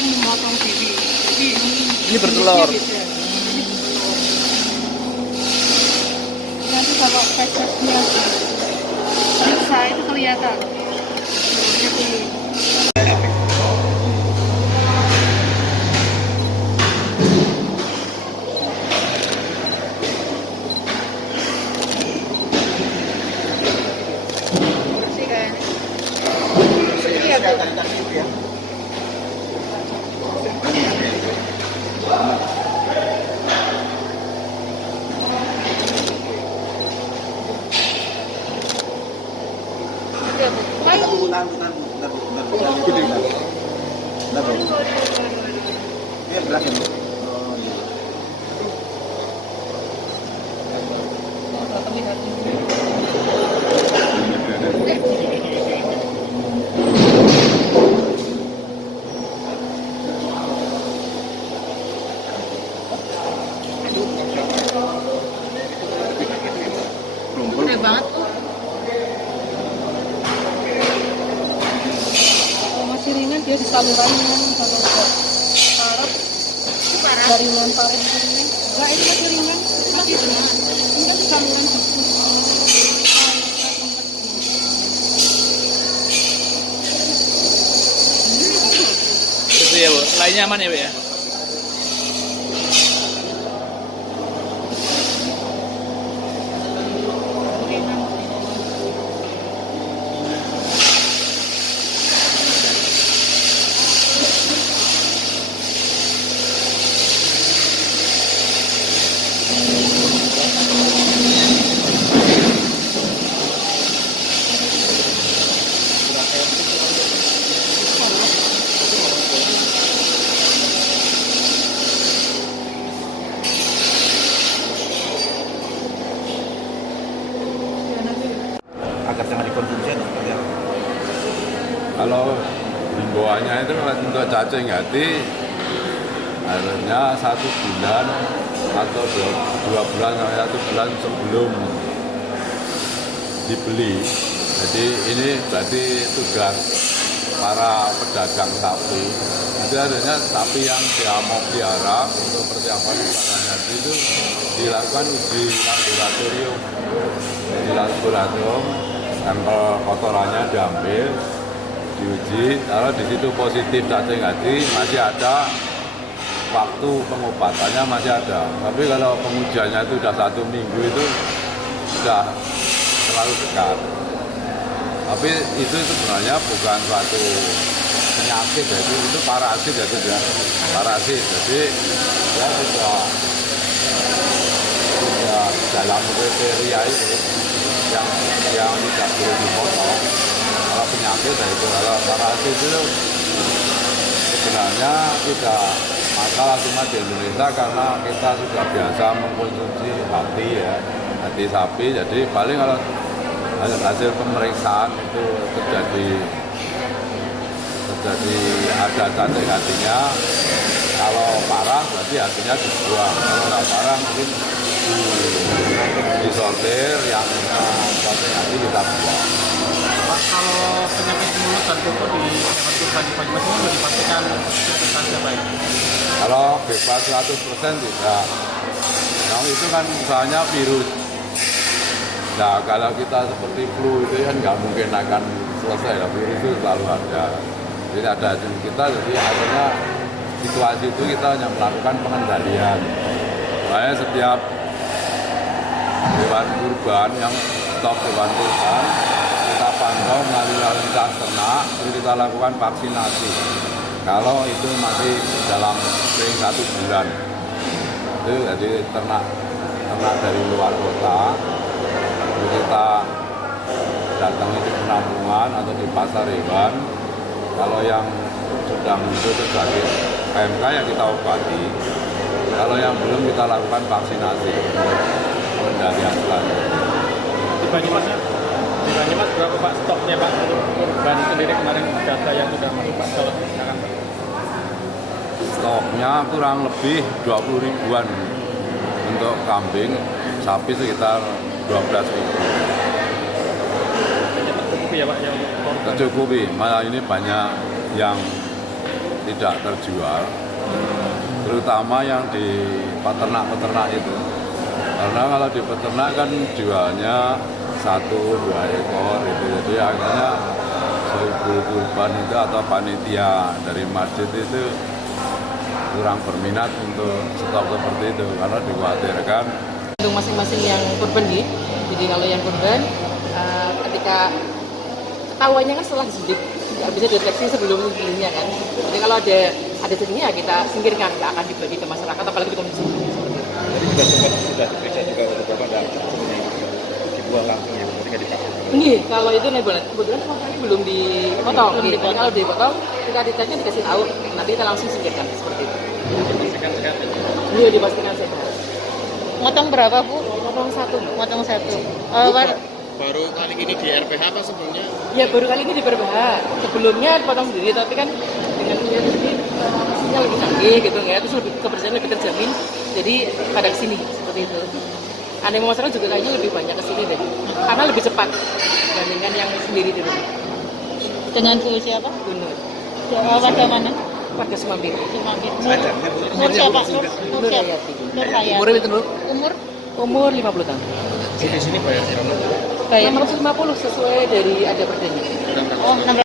kan memotong diri. Jadi Ini bertelur. Ini bertelur. Nanti kalau pecahnya bisa itu kelihatan. Telurnya kuning. Bersih kan? Iya tuh. Gede banget tuh. Kalau masih ringan dia disalurkan kalau parut dari non parut itu ringan. Enggak, ini masih ringan. Masih ringan. Ini kan saluran gitu. Itu ya, Bu. Lainnya aman ya, Bu ya? Agar jangan dikonsumsi atau seperti apa? Kalau himbauannya itu untuk cacing hati harusnya 1 bulan atau 2 bulan sampai 1 bulan sebelum dibeli. Jadi ini berarti tugas para pedagang sapi. Jadi harusnya sapi yang dia mau pelihara untuk persiapan usaha hati itu dilakukan uji laboratorium. Di laboratorium sampel kotorannya diambil, diuji, kalau di situ positif cacing hati masih ada waktu pengobatannya masih ada. Tapi kalau pengujiannya itu sudah 1 minggu itu sudah terlalu dekat. Tapi itu sebenarnya bukan suatu penyakit, jadi itu parasit ya, parasit. Jadi ya sudah dalam kriteria itu yang tidak boleh dipotong. Kalau penyakit ya itu, kalau parasit itu sebenarnya tidak masalah, cuma di Indonesia karena kita sudah biasa mengkonsumsi hati ya, hati sapi. Jadi paling kalau hasil pemeriksaan itu terjadi ada cacing hatinya, kalau parah berarti hatinya dibuang, kalau nggak parah mungkin disortir, yang cacing hati kita buang. Pak, kalau penyakit mulut dan kuku di hewan kurban di Banyumas ini sudah dipastikan substansi apa ya? Kalau bebas 100% tidak. Nah itu kan misalnya virus. Nah kalau kita seperti flu itu kan nggak mungkin akan selesai, lah virus itu selalu ada. Jadi ada kita, jadi akhirnya situasi itu kita hanya melakukan pengendalian. Makanya setiap hewan kurban yang stok hewan kurban kita pantau melalui lalu lintas ternak, jadi kita lakukan vaksinasi. Kalau itu masih dalam ring 1 bulan, itu jadi ternak dari luar kota, jadi kita datang di penampungan atau di pasar hewan. Kalau yang sedang itu terjadi PMK ya kita obati. Kalau yang belum kita lakukan vaksinasi pengendalian selanjutnya. Di Banyumas berapa Pak stoknya Pak untuk kurban sendiri kemarin data yang sudah masuk Pak, kalau silakan Pak. Stoknya kurang lebih 20 ribuan untuk kambing, sapi sekitar 12 ribu. Cepat cukup ya Pak yang untuk korban. Tercukupi, malah ini banyak yang tidak terjual, terutama yang di peternak-peternak itu. Karena kalau di peternak kan jualnya 1-2 ekor itu, jadi akhirnya sohibul kurban itu atau panitia dari masjid itu kurang berminat untuk stok seperti itu karena dikhawatirkan Untuk masing-masing yang kurban nih, jadi kalau yang kurban ketika ketahuannya kan setelah disuntik nggak bisa deteksi sebelum belinya kan. Jadi kalau ada jadinya kita singkirkan, nggak akan dibagi ke masyarakat apalagi di komisi seperti itu. Jadi sudah diperiksa juga untuk Bapak dan dibuang langsung ya ketika divaksin. Ini kalau itu nih boleh, kebetulan ini belum dipotong. Jadi kalau dipotong kita ditanya dikasih tahu, nanti kita langsung singkirkan seperti itu. Dipastikan sehat. Iya dipastikan sehat. Motong berapa, Bu? Potong satu. Motong 1. Baru kali ini di RPH apa sebelumnya? Ya baru kali ini di RPH. Sebelumnya potong sendiri, tapi kan dengan punya sendiri mesinnya lebih canggih gitu ya, terus lebih kebersihan lebih terjamin. Jadi pada kesini seperti itu. Animo masyarakat juga kayaknya lebih banyak kesini deh, karena lebih cepat dibandingkan yang sendiri di rumah. Dengan Bu siapa? Gunung, Warga mana? warga Sumambir. Semakin. Nur siapa? Nur siapa? Nur Hayati. Umurnya itu Nur? Umur? Umur 50 tahun. Di sini bayar berapa? Bayar. 650 sesuai dari ada perdanya. Oh, 600.